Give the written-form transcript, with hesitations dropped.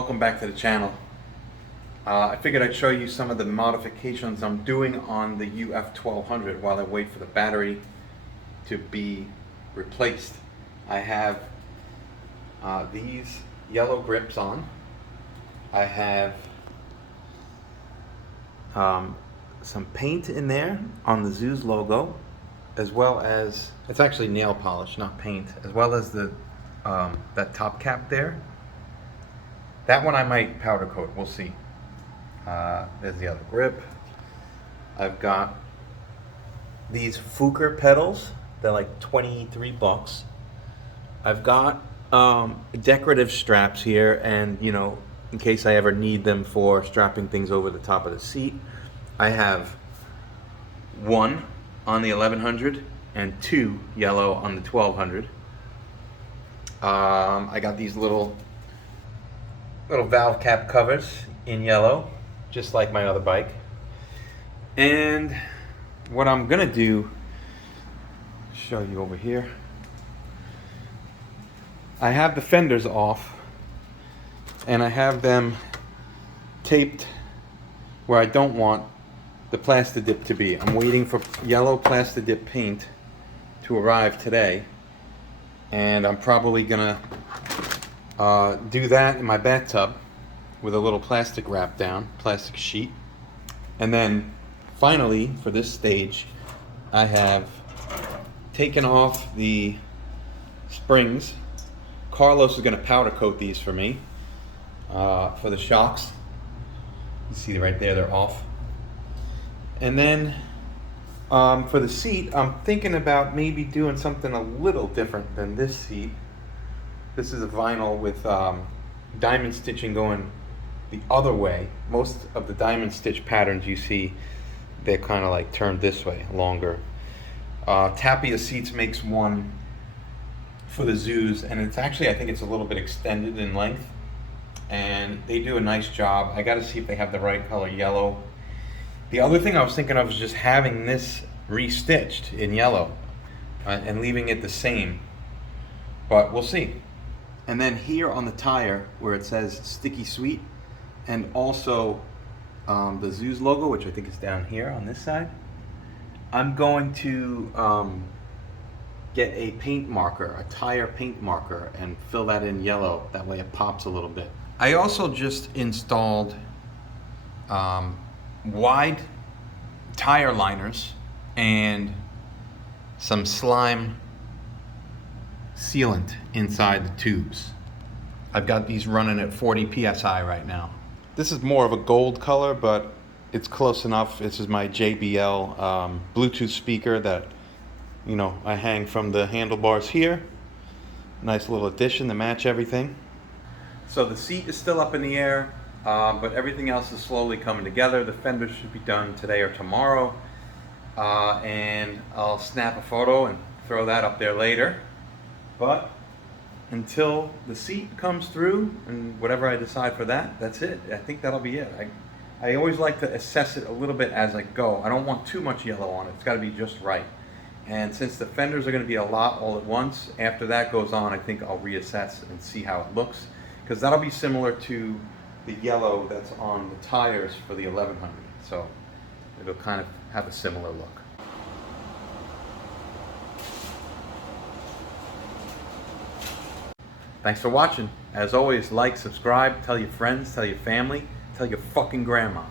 welcome back to the channel. I figured I'd show you some of the modifications I'm doing on the UF1200 while I wait for the battery to be replaced. I have these yellow grips on. I have some paint in there on the Zooz logo, as well as, it's actually nail polish, not paint, as well as the that top cap there. That one I might powder coat, we'll see. There's the other grip. I've got these Fuker pedals, they're like 23 bucks. I've got decorative straps here, and you know, in case I ever need them for strapping things over the top of the seat. I have one on the 1100 and two yellow on the 1200. I got these little valve cap covers in yellow, just like my other bike. And what I'm gonna do, show you over here, I have the fenders off and I have them taped where I don't want the Plastidip to be. I'm waiting for yellow Plastidip paint to arrive today, and I'm probably gonna do that in my bathtub with a little plastic wrap down, plastic sheet. And then finally, for this stage, I have taken off the springs. Carlos is gonna powder coat these for me, for the shocks. You see right there, they're off. And then for the seat, I'm thinking about maybe doing something a little different than this seat. This is a vinyl with diamond stitching going the other way. Most of the diamond stitch patterns you see, they're kind of like turned this way, longer. Tapia Seats makes one for the Zooz, and it's actually, I think it's a little bit extended in length, and they do a nice job. I got to see if they have the right color yellow. The other thing I was thinking of is just having this restitched in yellow and leaving it the same, but we'll see. And then here on the tire where it says Sticky Sweet, and also the Zooz logo, which I think is down here on this side, I'm going to get a paint marker, a tire paint marker, and fill that in yellow. That way it pops a little bit. I also just installed wide tire liners and some slime sealant inside the tubes. I've got these running at 40 psi right now. This is more of a gold color, but it's close enough. This is my JBL Bluetooth speaker that, you know, I hang from the handlebars here. Nice little addition to match everything. So the seat is still up in the air, but everything else is slowly coming together. The fenders should be done today or tomorrow, and I'll snap a photo and throw that up there later. But until the seat comes through and whatever I decide for that, that's it. I think that'll be it. I always like to assess it a little bit as I go. I don't want too much yellow on it. It's got to be just right. And since the fenders are going to be a lot all at once, after that goes on, I think I'll reassess and see how it looks, because that'll be similar to the yellow that's on the tires for the 1100. So it'll kind of have a similar look. Thanks for watching. As always, like, subscribe, tell your friends, tell your family, tell your fucking grandma.